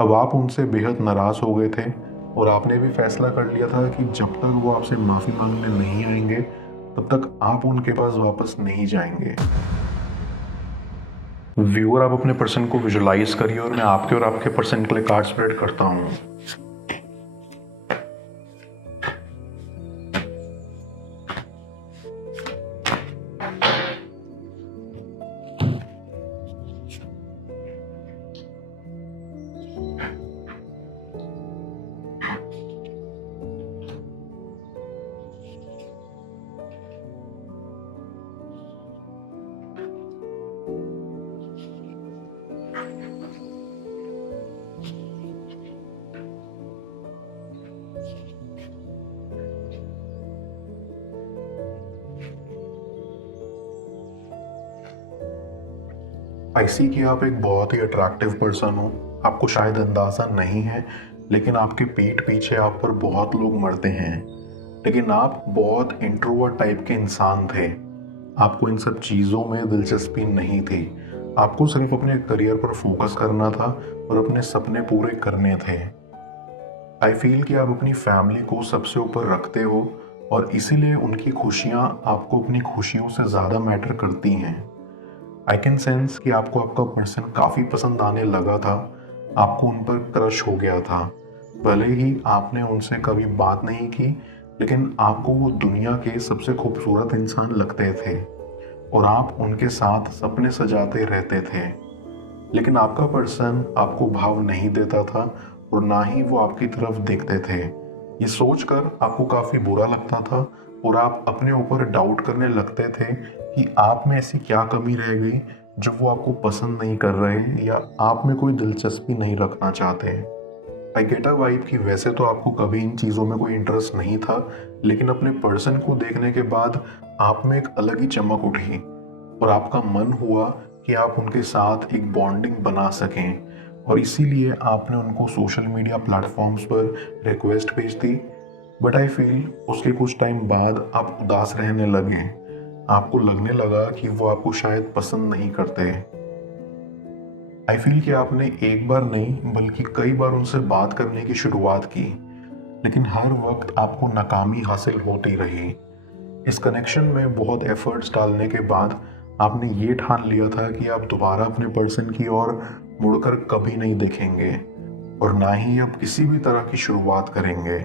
अब आप उनसे बेहद नाराज़ हो गए थे और आपने भी फैसला कर लिया था कि जब तक वो आपसे माफ़ी मांगने नहीं आएंगे तब तक आप उनके पास वापस नहीं जाएंगे। व्यूअर, आप अपने पर्सन को विजुलाइज करिए और मैं आपके और आपके पर्सन के लिए कार्ड स्प्रेड करता हूँ। आई सी कि आप एक बहुत ही अट्रैक्टिव पर्सन हो। आपको शायद अंदाज़ा नहीं है, लेकिन आपके पीठ पीछे आप पर बहुत लोग मरते हैं। लेकिन आप बहुत इंट्रोवर्ट टाइप के इंसान थे। आपको इन सब चीज़ों में दिलचस्पी नहीं थी। आपको सिर्फ अपने करियर पर फोकस करना था और अपने सपने पूरे करने थे। आई फील कि आप अपनी फैमिली को सबसे ऊपर रखते हो और इसीलिए उनकी खुशियाँ आपको अपनी खुशियों से ज़्यादा मैटर करती हैं। आई कैन सेंस कि आपको आपका पर्सन काफ़ी पसंद आने लगा था। आपको उन पर क्रश हो गया था। भले ही आपने उनसे कभी बात नहीं की, लेकिन आपको वो दुनिया के सबसे खूबसूरत इंसान लगते थे और आप उनके साथ सपने सजाते रहते थे। लेकिन आपका पर्सन आपको भाव नहीं देता था और ना ही वो आपकी तरफ देखते थे। ये सोचकर आपको काफ़ी बुरा लगता था और आप अपने ऊपर डाउट करने लगते थे कि आप में ऐसी क्या कमी रह गई जो वो आपको पसंद नहीं कर रहे या आप में कोई दिलचस्पी नहीं रखना चाहते। आई गेट अ वाइब कि वैसे तो आपको कभी इन चीज़ों में कोई इंटरेस्ट नहीं था, लेकिन अपने पर्सन को देखने के बाद आप में एक अलग ही चमक उठी और आपका मन हुआ कि आप उनके साथ एक बॉन्डिंग बना सकें, और इसीलिए आपने उनको सोशल मीडिया प्लेटफॉर्म्स पर रिक्वेस्ट भेज दी। बट आई फील उसके कुछ टाइम बाद आप उदास रहने लगे। आपको लगने लगा कि वो आपको शायद पसंद नहीं करते। आई फील कि आपने एक बार नहीं बल्कि कई बार उनसे बात करने की शुरुआत की, लेकिन हर वक्त आपको नाकामी हासिल होती रही। इस कनेक्शन में बहुत एफर्ट्स डालने के बाद आपने ये ठान लिया था कि आप दोबारा अपने पर्सन की ओर मुड़कर कभी नहीं देखेंगे और ना ही अब किसी भी तरह की शुरुआत करेंगे।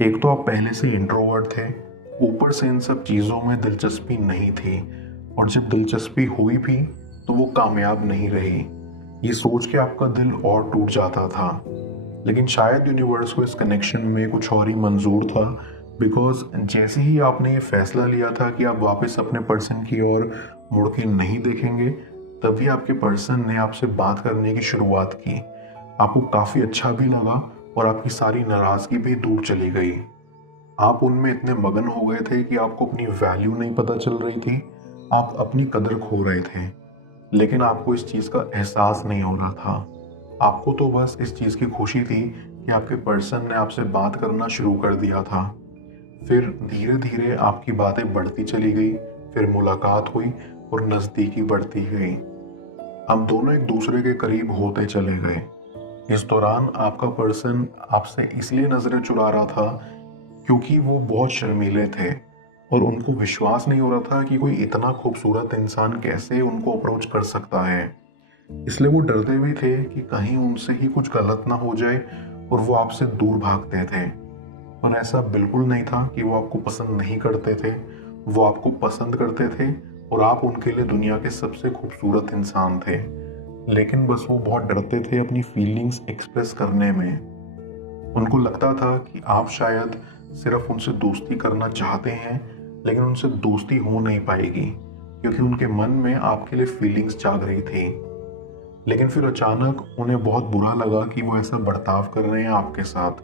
एक तो आप पहले से इंट्रोवर्ट थे, ऊपर से इन सब चीज़ों में दिलचस्पी नहीं थी, और जब दिलचस्पी हुई भी तो वो कामयाब नहीं रही। ये सोच के आपका दिल और टूट जाता था। लेकिन शायद यूनिवर्स को इस कनेक्शन में कुछ और ही मंजूर था, बिकॉज जैसे ही आपने ये फैसला लिया था कि आप वापस अपने पर्सन की ओर मुड़ के नहीं देखेंगे, तभी आपके पर्सन ने आपसे बात करने की शुरुआत की। आपको काफ़ी अच्छा भी लगा और आपकी सारी नाराज़गी भी दूर चली गई। आप उनमें इतने मगन हो गए थे कि आपको अपनी वैल्यू नहीं पता चल रही थी। आप अपनी कदर खो रहे थे, लेकिन आपको इस चीज़ का एहसास नहीं हो रहा था। आपको तो बस इस चीज़ की खुशी थी कि आपके पर्सन ने आपसे बात करना शुरू कर दिया था। फिर धीरे धीरे आपकी बातें बढ़ती चली गई, फिर मुलाकात हुई और नज़दीकी बढ़ती गई। हम दोनों एक दूसरे के करीब होते चले गए। इस दौरान आपका पर्सन आपसे इसलिए नज़रें चुरा रहा था क्योंकि वो बहुत शर्मीले थे और उनको विश्वास नहीं हो रहा था कि कोई इतना खूबसूरत इंसान कैसे उनको अप्रोच कर सकता है। इसलिए वो डरते भी थे कि कहीं उनसे ही कुछ गलत ना हो जाए और वो आपसे दूर भागते थे। पर ऐसा बिल्कुल नहीं था कि वो आपको पसंद नहीं करते थे। वो आपको पसंद करते थे और आप उनके लिए दुनिया के सबसे खूबसूरत इंसान थे। लेकिन बस वो बहुत डरते थे अपनी फीलिंग्स एक्सप्रेस करने में। उनको लगता था कि आप शायद सिर्फ उनसे दोस्ती करना चाहते हैं, लेकिन उनसे दोस्ती हो नहीं पाएगी क्योंकि उनके मन में आपके लिए फीलिंग्स जाग रही थी। लेकिन फिर अचानक उन्हें बहुत बुरा लगा कि वो ऐसा बर्ताव कर रहे हैं आपके साथ।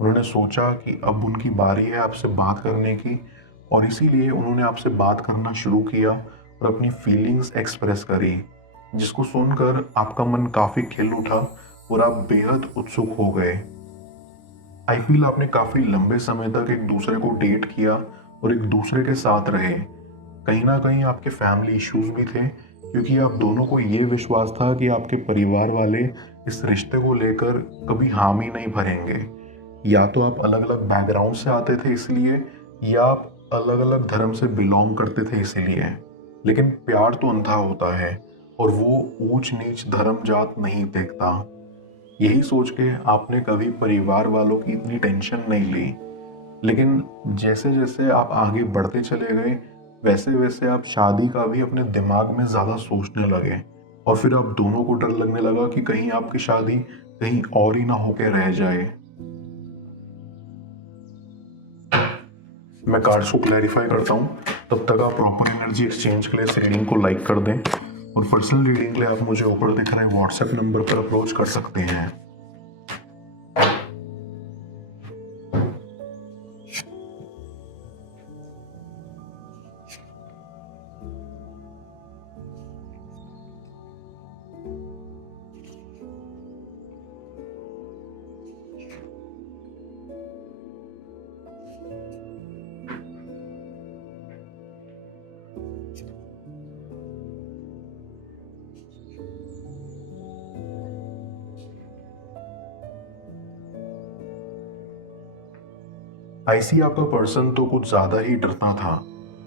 उन्होंने सोचा कि अब उनकी बारी है आपसे बात करने की, और इसीलिए उन्होंने आपसे बात करना शुरू किया और अपनी फीलिंग्स एक्सप्रेस करी, जिसको सुनकर आपका मन काफ़ी खिल उठा और आप बेहद उत्सुक हो गए। आई फील आपने काफ़ी लंबे समय तक एक दूसरे को डेट किया और एक दूसरे के साथ रहे। कहीं ना कहीं आपके फैमिली इश्यूज भी थे क्योंकि आप दोनों को ये विश्वास था कि आपके परिवार वाले इस रिश्ते को लेकर कभी हामी नहीं भरेंगे। या तो आप अलग अलग बैकग्राउंड से आते थे इसलिए, या आप अलग अलग धर्म से बिलोंग करते थे इसीलिए। लेकिन प्यार तो अंधा होता है और वो ऊंच नीच धर्म जात नहीं देखता। यही सोच के आपने कभी परिवार वालों की इतनी टेंशन नहीं ली। लेकिन जैसे जैसे आप आगे बढ़ते चले गए, वैसे वैसे आप शादी का भी अपने दिमाग में ज़्यादा सोचने लगे, और फिर अब दोनों को डर लगने लगा कि कहीं आपकी शादी कहीं और ही ना होके रह जाए। मैं कार्ड्स को क्लैरिफाई करता हूँ, तब तक आप प्रॉपर एनर्जी एक्सचेंज के लिए इस रीडिंग को लाइक कर दें, और पर्सनल रीडिंग के लिए आप मुझे ऊपर दिख रहे व्हाट्सएप नंबर पर अप्रोच कर सकते हैं। आईसी आपका पर्सन तो कुछ ज़्यादा ही डरता था।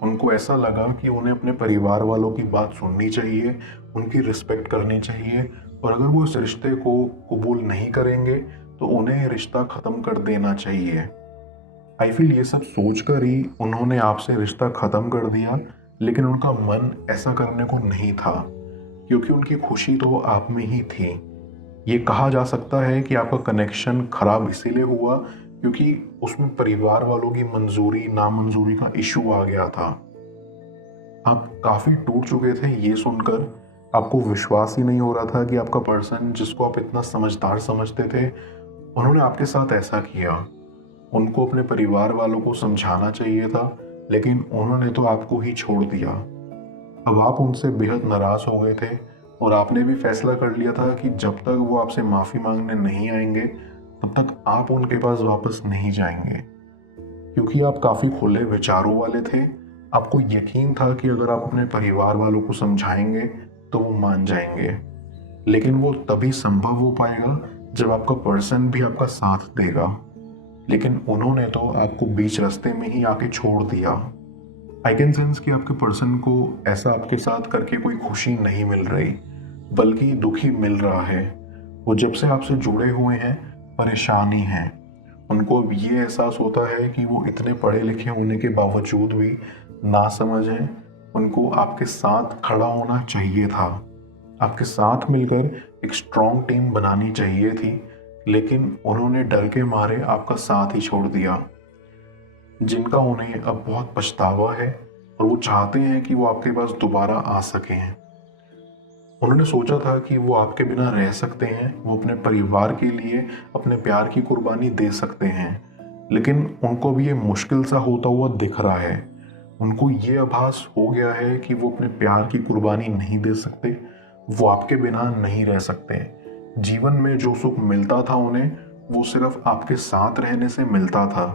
उनको ऐसा लगा कि उन्हें अपने परिवार वालों की बात सुननी चाहिए, उनकी रिस्पेक्ट करनी चाहिए, और अगर वो इस रिश्ते को कबूल नहीं करेंगे तो उन्हें ये रिश्ता ख़त्म कर देना चाहिए। आई फील ये सब सोचकर ही उन्होंने आपसे रिश्ता ख़त्म कर दिया, लेकिन उनका मन ऐसा करने को नहीं था, क्योंकि उनकी खुशी तो आप में ही थी। ये कहा जा सकता है कि आपका कनेक्शन खराब इसीलिए हुआ क्योंकि उसमें परिवार वालों की मंजूरी नामंजूरी का इशू आ गया था। आप काफ़ी टूट चुके थे ये सुनकर। आपको विश्वास ही नहीं हो रहा था कि आपका पर्सन, जिसको आप इतना समझदार समझते थे, उन्होंने आपके साथ ऐसा किया। उनको अपने परिवार वालों को समझाना चाहिए था, लेकिन उन्होंने तो आपको ही छोड़ दिया। अब आप उनसे बेहद नाराज़ हो गए थे, और आपने भी फैसला कर लिया था कि जब तक वो आपसे माफ़ी मांगने नहीं आएंगे, तब तक आप उनके पास वापस नहीं जाएंगे। क्योंकि आप काफ़ी खुले विचारों वाले थे, आपको यकीन था कि अगर आप अपने परिवार वालों को समझाएंगे तो वो मान जाएंगे। लेकिन वो तभी संभव हो पाएगा जब आपका पर्सन भी आपका साथ देगा। लेकिन उन्होंने तो आपको बीच रास्ते में ही आके छोड़ दिया। आई कैन सेंस कि आपके पर्सन को ऐसा आपके साथ करके कोई खुशी नहीं मिल रही, बल्कि दुखी मिल रहा है। वो जब से आपसे जुड़े हुए हैं परेशानी है। उनको अब ये एहसास होता है कि वो इतने पढ़े लिखे होने के बावजूद भी नासमझ हैं। उनको आपके साथ खड़ा होना चाहिए था, आपके साथ मिलकर एक स्ट्रॉन्ग टीम बनानी चाहिए थी, लेकिन उन्होंने डर के मारे आपका साथ ही छोड़ दिया, जिनका उन्हें अब बहुत पछतावा है, और वो चाहते हैं कि वो आपके पास दोबारा आ सकें। उन्होंने सोचा था कि वो आपके बिना रह सकते हैं, वो अपने परिवार के लिए अपने प्यार की कुर्बानी दे सकते हैं, लेकिन उनको भी ये मुश्किल सा होता हुआ दिख रहा है। उनको ये आभास हो गया है कि वो अपने प्यार की कुर्बानी नहीं दे सकते, वो आपके बिना नहीं रह सकते। जीवन में जो सुख मिलता था उन्हें, वो सिर्फ आपके साथ रहने से मिलता था,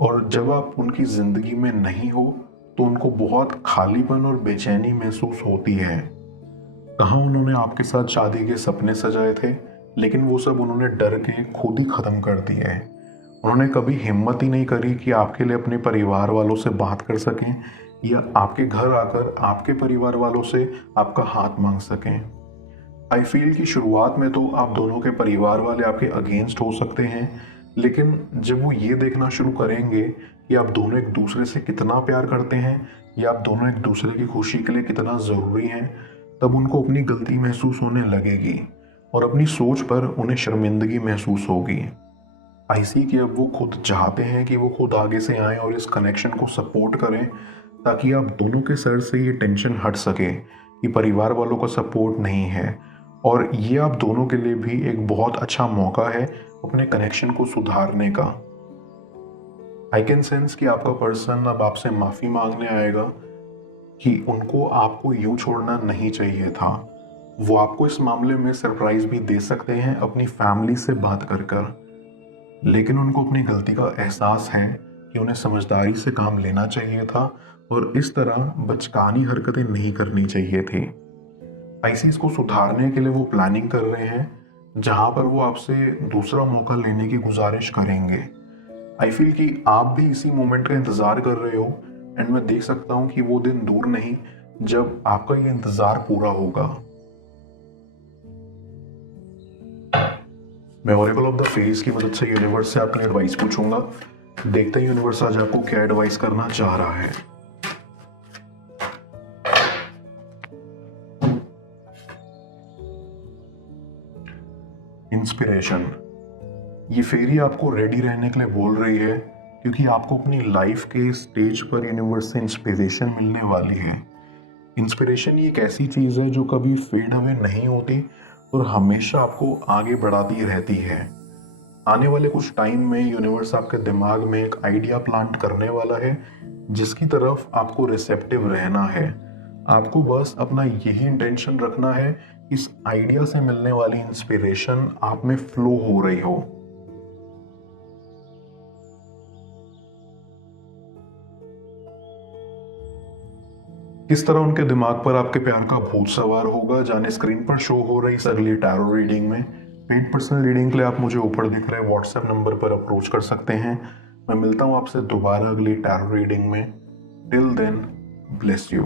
और जब आप उनकी ज़िंदगी में नहीं हो तो उनको बहुत खालीपन और बेचैनी महसूस होती है। कहाँ उन्होंने आपके साथ शादी के सपने सजाए थे, लेकिन वो सब उन्होंने डर के खुद ही ख़त्म कर दिए हैं। उन्होंने कभी हिम्मत ही नहीं करी कि आपके लिए अपने परिवार वालों से बात कर सकें, या आपके घर आकर आपके परिवार वालों से आपका हाथ मांग सकें। आई फील कि शुरुआत में तो आप दोनों के परिवार वाले आपके अगेंस्ट हो सकते हैं, लेकिन जब वो ये देखना शुरू करेंगे कि आप दोनों एक दूसरे से कितना प्यार करते हैं, या आप दोनों एक दूसरे की खुशी के लिए कितना ज़रूरी हैं, तब उनको अपनी गलती महसूस होने लगेगी, और अपनी सोच पर उन्हें शर्मिंदगी महसूस होगी। आईसी कि अब वो खुद चाहते हैं कि वो खुद आगे से आएं और इस कनेक्शन को सपोर्ट करें, ताकि आप दोनों के सर से ये टेंशन हट सके कि परिवार वालों का सपोर्ट नहीं है। और ये आप दोनों के लिए भी एक बहुत अच्छा मौका है अपने कनेक्शन को सुधारने का। आई कैन सेंस कि आपका पर्सन अब आपसे माफ़ी मांगने आएगा कि उनको आपको यूं छोड़ना नहीं चाहिए था। वो आपको इस मामले में सरप्राइज भी दे सकते हैं अपनी फैमिली से बात कर, लेकिन उनको अपनी गलती का एहसास है कि उन्हें समझदारी से काम लेना चाहिए था, और इस तरह बचकानी हरकतें नहीं करनी चाहिए थी। आईसी इसको सुधारने के लिए वो प्लानिंग कर रहे हैं जहां पर वो आपसे दूसरा मौका लेने की गुजारिश करेंगे। आई फील कि आप भी इसी मोमेंट का इंतज़ार कर रहे हो, एंड मैं देख सकता हूँ कि वो दिन दूर नहीं जब आपका ये इंतज़ार पूरा होगा। मैं ओरेकल ऑफ द फेज की मदद से यूनिवर्स से आपकी एडवाइस पूछूंगा। देखते हैं यूनिवर्स आज आपको क्या एडवाइस करना चाह रहा है। इंस्पिरेशन। ये फेरी आपको रेडी रहने के लिए बोल रही है, क्योंकि आपको अपनी लाइफ के स्टेज पर यूनिवर्स से इंस्पिरेशन मिलने वाली है। इंस्पिरेशन ये एक ऐसी चीज़ है जो कभी फेड अवे नहीं होती और हमेशा आपको आगे बढ़ाती रहती है। आने वाले कुछ टाइम में यूनिवर्स आपके दिमाग में एक आइडिया प्लांट करने वाला है, जिसकी तरफ आपको रिसेप्टिव रहना है। आपको बस अपना यही इंटेंशन रखना है, इस आइडिया से मिलने वाली इंस्पिरेशन आप में फ्लो हो रही हो। किस तरह उनके दिमाग पर आपके प्यार का भूत सवार होगा, जाने स्क्रीन पर शो हो रही इस अगली टैरो रीडिंग में। पेड पर्सनल रीडिंग के लिए आप मुझे ऊपर दिख रहे व्हाट्सएप नंबर पर अप्रोच कर सकते हैं। मैं मिलता हूं आपसे दोबारा अगली टैरो रीडिंग में। Till then, bless you.